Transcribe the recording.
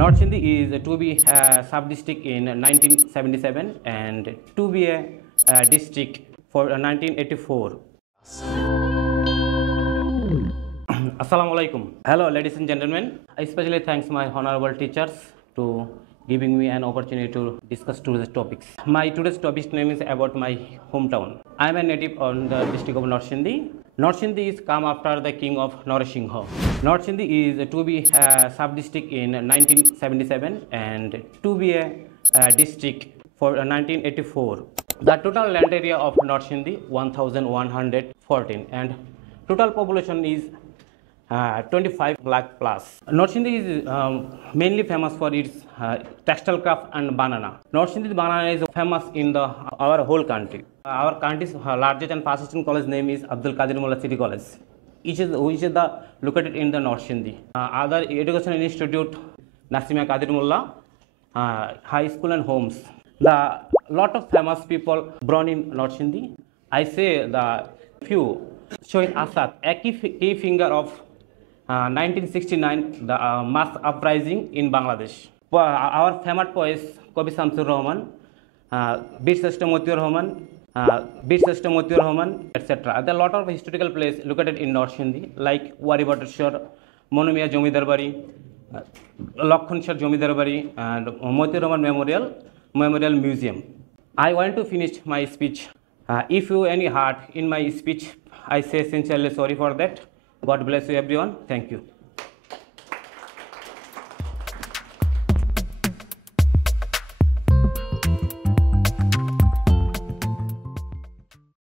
North Sindhi is to be a sub-district in 1977 and to be a district for 1984. Assalamu alaikum. Hello, ladies and gentlemen. I especially thanks my honorable teachers to giving me an opportunity to discuss today's topics. My today's topic name is about my hometown. I am a native on the district of North Sindhi. North Sindhi is come after the king of Narasingha. North Sindhi is to be a sub-district in 1977 and to be a district for 1984. The total land area of North Sindhi 1114 and total population is 25 lakh plus. North Sindhi is mainly famous for its textile craft and banana. North Sindhi banana is famous in our whole country. Our country's largest and fastest college name is Abdul Qadir Mullah City College, which is located in the North Sindhi. Other education institute Nasimia Qadir Mullah High School and Homes. The lot of famous people born in North Sindhi. I say the few showing Asad, a key finger of 1969, the mass uprising in Bangladesh. Our famous poets Kabi Shamsur Rahman, Bir Shrestha Motiur Rahman, etc. There are a lot of historical places located in North Sindhi like Wari Bateshwar, Monomiya Jomidar Bari, Lakhon Shah Jomidar Bari, and Motiur Rahman Memorial Museum. I want to finish my speech. If you any hurt in my speech, I say sincerely sorry for that. God bless you everyone. Thank you.